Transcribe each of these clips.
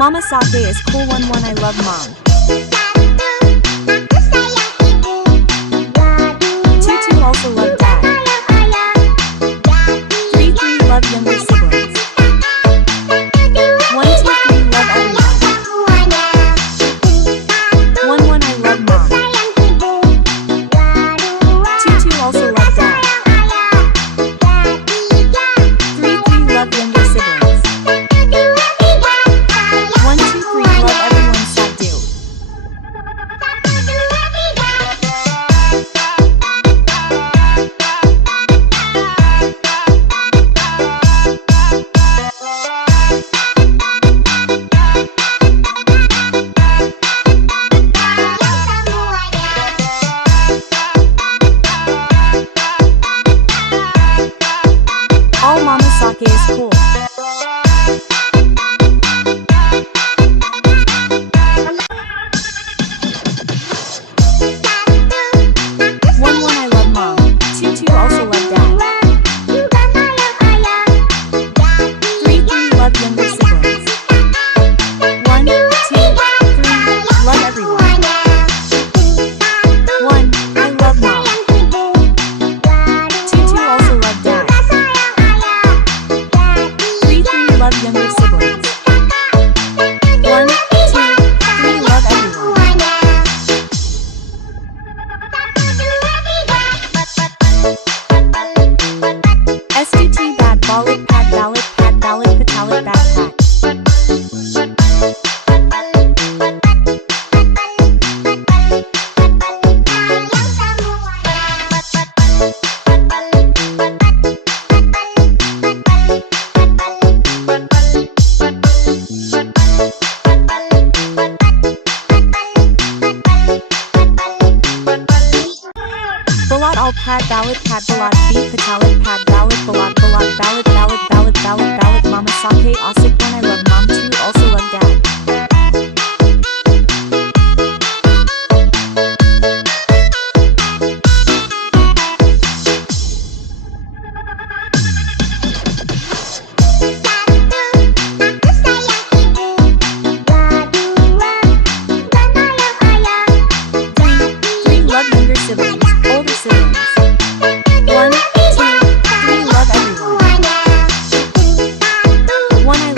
Mama Sake is cool. 1 I love mom. 2 also love dad. 3 love younger siblings. 1 2 3 love everyone. 1 I love mom. 2 also love dad. 3 love younger siblings. 1 2 3 love everyone. Sabdu. All Mama Sake is cool. 1 I love mom. 2 also love dad. 3 love younger siblings. 1 2 3 love everyone. 1 I love mom. 2 also love dad. 3 love younger siblings. 1 2 3 love everyone. SDT bad ballot pad ballot patalit backpack. Balat all pad ballot beat patalit pad ballot balat ballot Mama Sake Asik. 1 I love mom. 2 also love dad. Three love younger siblings, older siblings. 1 2 3 love everyone. 1 I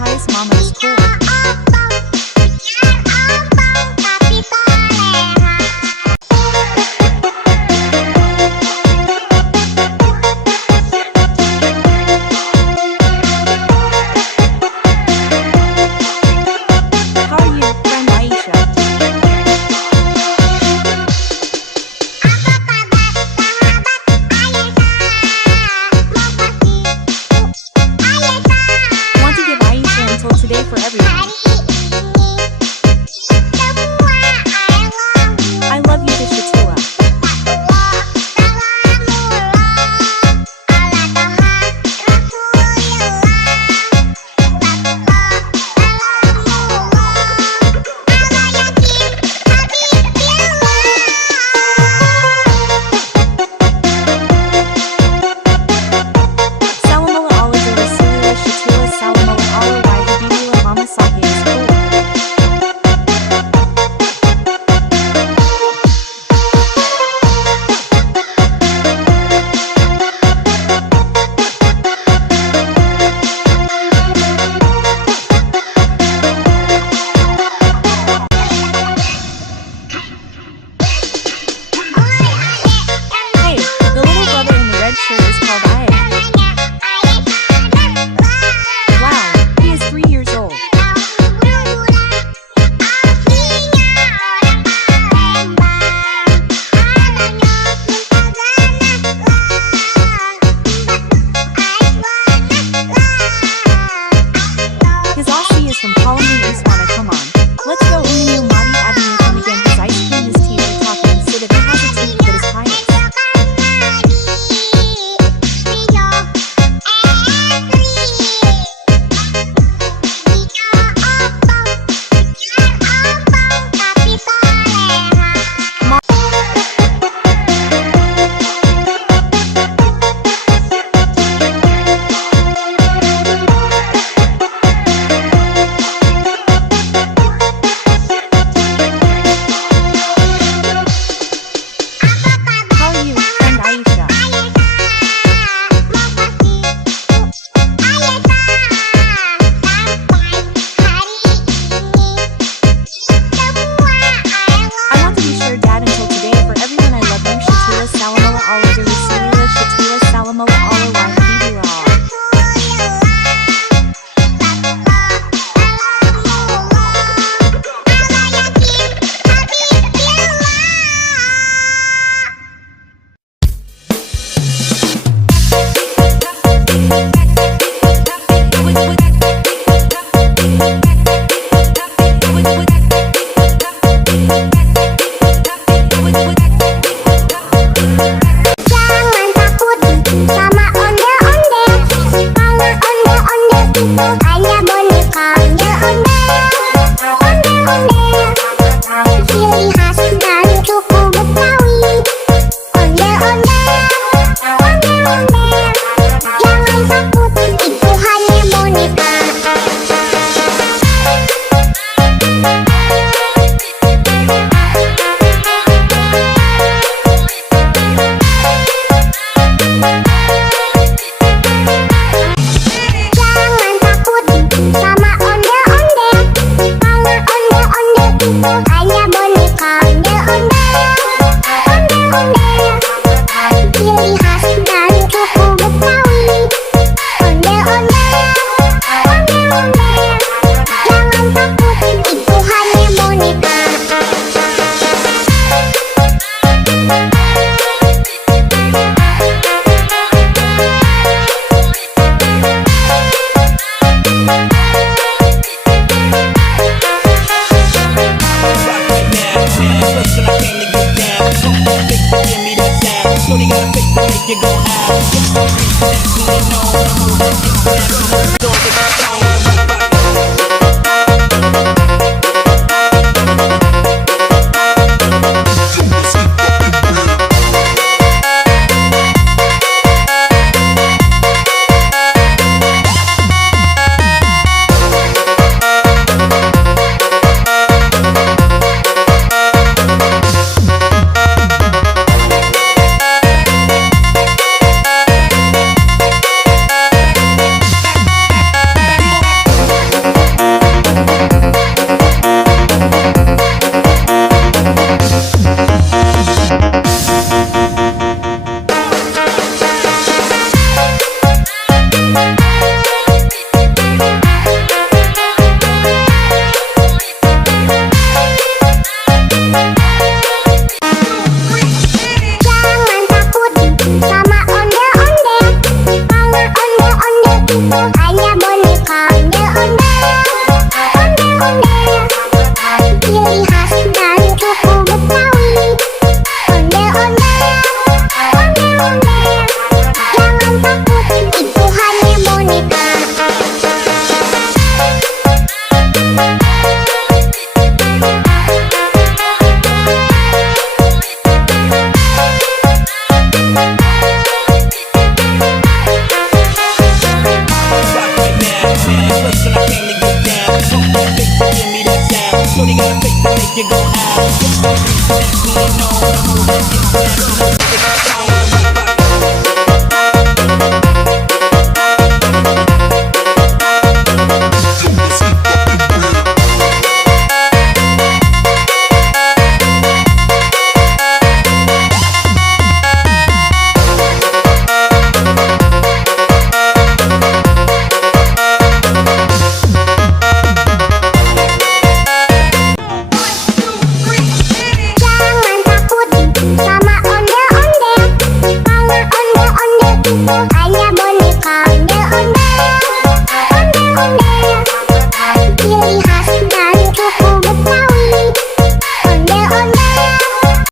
pious mama is cool. How are you, friend Aisha? Want to give Aisha until today for everyone. I love you, Tishatula. Salamallah Allah wa Rasulullah Shatula Salamallah Allah wa Habibullah Mama Sahih is cool. Hey, the little brother in the red shirt is called Ayah. Wow, he is 3 years old. His Aussie is from Keliling, East Wanaka.